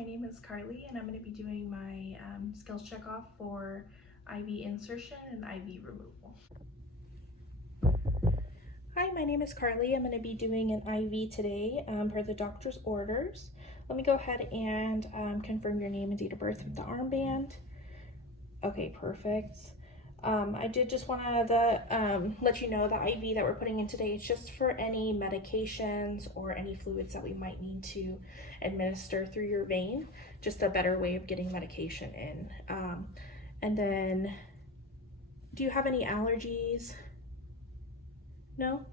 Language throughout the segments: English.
my name is Carly and I'm going to be doing my skills check off for IV insertion and IV removal. Hi, my name is Carly. I'm going to be doing an IV today per the doctor's orders. Let me go ahead and confirm your name and date of birth with the armband. Okay, perfect. I did just want to let you know the IV that we're putting in today is just for any medications or any fluids that we might need to administer through your vein, just a better way of getting medication in. And then, do you have any allergies? No?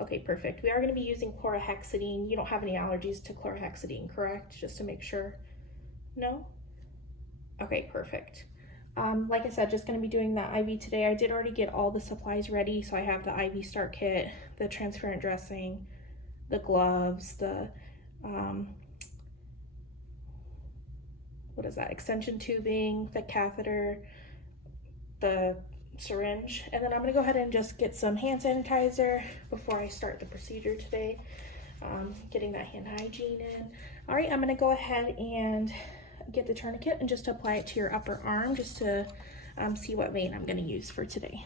Okay, perfect. We are going to be using chlorhexidine. You don't have any allergies to chlorhexidine, correct? Just to make sure. No? Okay, perfect. Like I said, just going to be doing the IV today. I did already get all the supplies ready, so I have the IV start kit, the transparent dressing, the gloves, the what is that, extension tubing, the catheter, the syringe, and then I'm going to go ahead and just get some hand sanitizer before I start the procedure today, getting that hand hygiene in. All right, I'm going to go ahead and get the tourniquet and just apply it to your upper arm just to see what vein I'm going to use for today.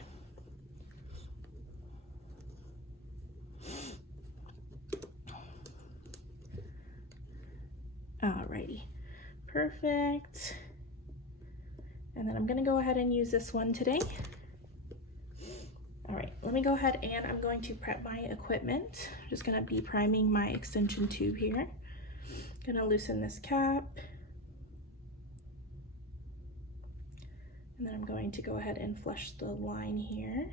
Alrighty, perfect. And then I'm going to go ahead and use this one today. All right, let me go ahead and I'm going to prep my equipment. I'm just going to be priming my extension tube here. Going to loosen this cap. And then I'm going to go ahead and flush the line here.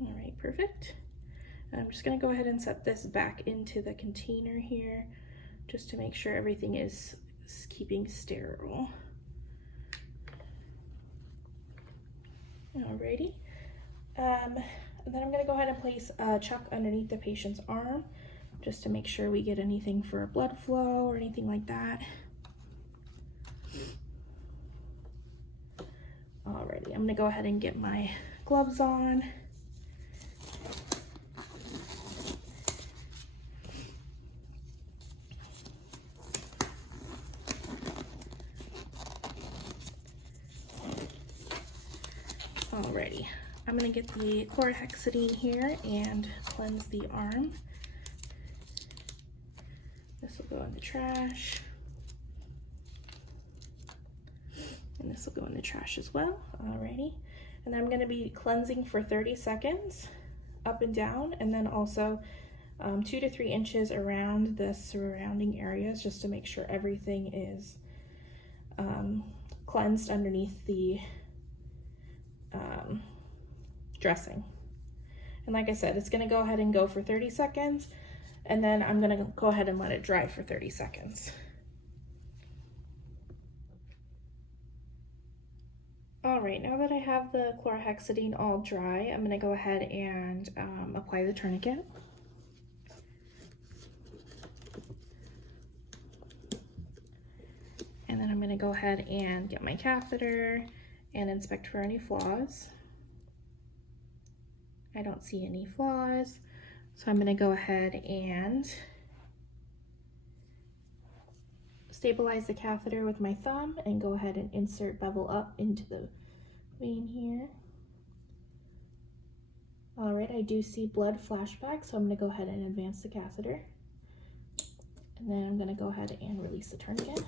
All right, perfect. And I'm just going to go ahead and set this back into the container here just to make sure everything is keeping sterile. Alrighty. And then I'm going to go ahead and place a chuck underneath the patient's arm just to make sure we get anything for blood flow or anything like that. Alrighty, I'm going to go ahead and get my gloves on. Alrighty, I'm going to get the chlorhexidine here and cleanse the arm. This will go in the trash. And this will go in the trash as well. Alrighty. And then I'm going to be cleansing for 30 seconds up and down, and then also 2 to 3 inches around the surrounding areas just to make sure everything is cleansed underneath the dressing. And like I said, it's going to go ahead and go for 30 seconds, and then I'm going to go ahead and let it dry for 30 seconds. All right, now that I have the chlorhexidine all dry, I'm going to go ahead and apply the tourniquet. And then I'm going to go ahead and get my catheter and inspect for any flaws. I don't see any flaws, so I'm going to go ahead and stabilize the catheter with my thumb and go ahead and insert bevel up into the vein here. All right, I do see blood flashback, so I'm going to go ahead and advance the catheter. And then I'm going to go ahead and release the tourniquet.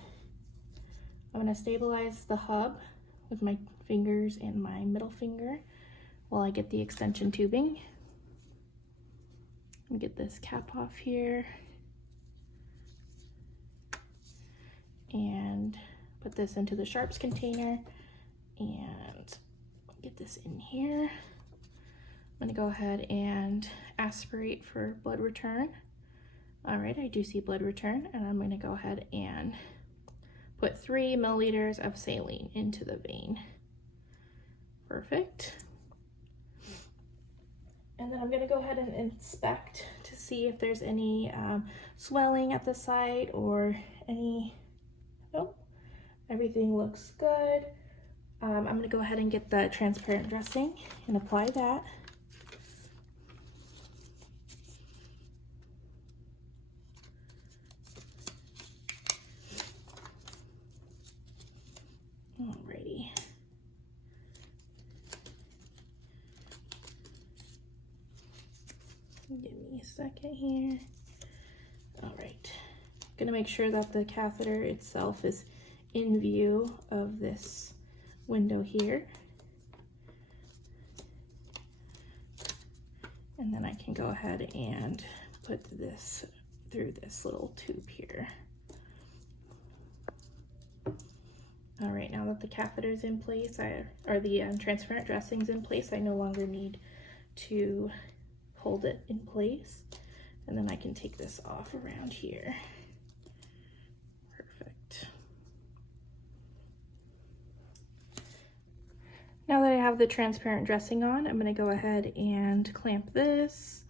I'm going to stabilize the hub with my fingers and my middle finger while I get the extension tubing. And get this cap off here. And put this into the sharps container and get this in here. I'm gonna go ahead and aspirate for blood return. All right, I do see blood return, and I'm gonna go ahead and put 3 milliliters of saline into the vein. Perfect. And then I'm going to go ahead and inspect to see if there's any swelling at the site or any, nope, everything looks good. I'm going to go ahead and get the transparent dressing and apply that. Alrighty. Give me a second here. All right. Gonna make sure that the catheter itself is in view of this window here. And then I can go ahead and put this through this little tube here. All right, now that the catheter is in place, or the transparent dressing's in place, I no longer need to hold it in place. And then I can take this off around here. Perfect. Now that I have the transparent dressing on, I'm going to go ahead and clamp this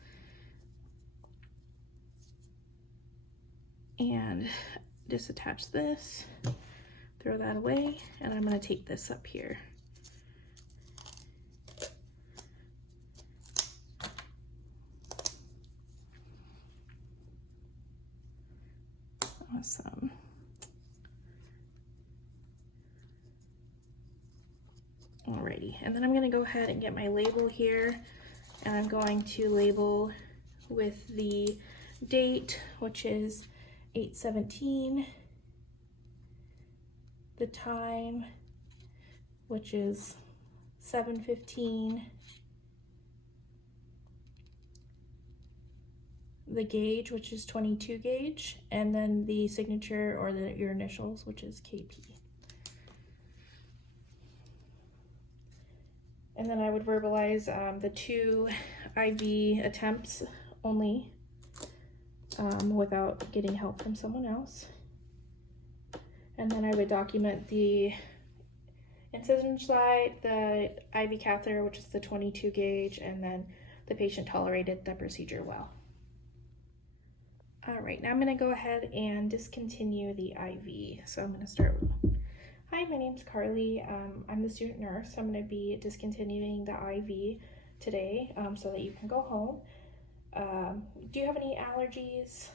and disattach this, throw that away, and I'm going to take this up here. Awesome. Alrighty, and then I'm going to go ahead and get my label here, and I'm going to label with the date, which is 8/17, the time, which is 7:15, the gauge, which is 22 gauge, and then the signature or your initials, which is KP. And then I would verbalize the 2 IV attempts only, without getting help from someone else. And then I would document the incision site, the IV catheter, which is the 22 gauge, and then the patient tolerated the procedure well. All right, now I'm going to go ahead and discontinue the IV. So I'm going to start with, hi, my name's Carly. I'm the student nurse. I'm going to be discontinuing the IV today so that you can go home. Do you have any allergies?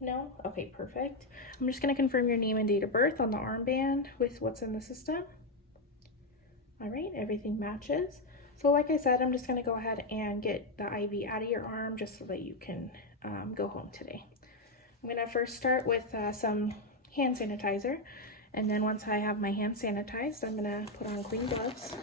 No? Okay, perfect. I'm just going to confirm your name and date of birth on the armband with what's in the system. All right, everything matches. So like I said, I'm just going to go ahead and get the IV out of your arm just so that you can go home today. I'm going to first start with some hand sanitizer, and then once I have my hands sanitized, I'm going to put on clean gloves.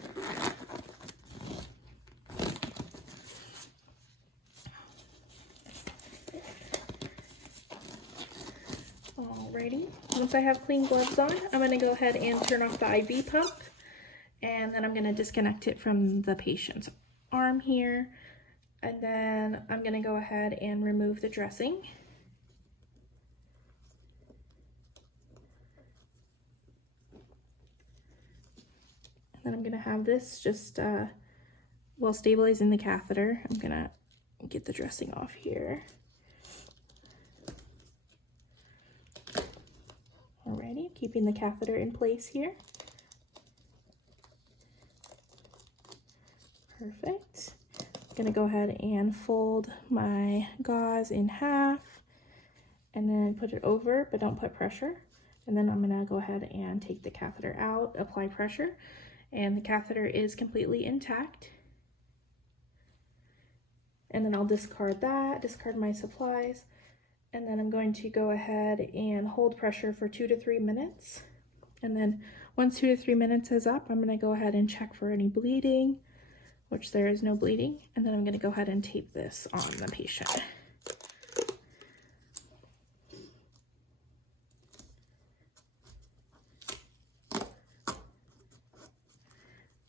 Alrighty, once I have clean gloves on, I'm going to go ahead and turn off the IV pump, and then I'm going to disconnect it from the patient's arm here, and then I'm going to go ahead and remove the dressing. And then I'm going to have this just while stabilizing the catheter, I'm going to get the dressing off here. Alrighty, keeping the catheter in place here. Perfect. I'm going to go ahead and fold my gauze in half and then put it over, but don't put pressure. And then I'm going to go ahead and take the catheter out, apply pressure, and the catheter is completely intact. And then I'll discard that, discard my supplies, and then I'm going to go ahead and hold pressure for 2 to 3 minutes. And then once 2 to 3 minutes is up, I'm going to go ahead and check for any bleeding, which there is no bleeding. And then I'm going to go ahead and tape this on the patient.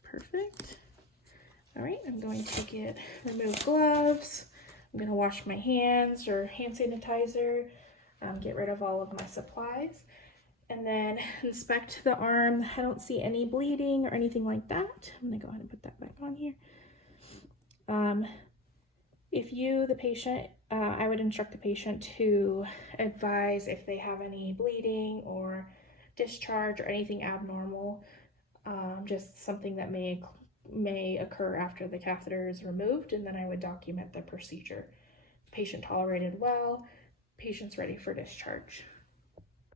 Perfect. All right, I'm going to remove gloves. I'm going to wash my hands or hand sanitizer, get rid of all of my supplies, and then inspect the arm. I don't see any bleeding or anything like that. I'm going to go ahead and put that back on here. If you, the patient, I would instruct the patient to advise if they have any bleeding or discharge or anything abnormal just something that may occur after the catheter is removed, and then I would document the procedure. Patient tolerated well, patient's ready for discharge.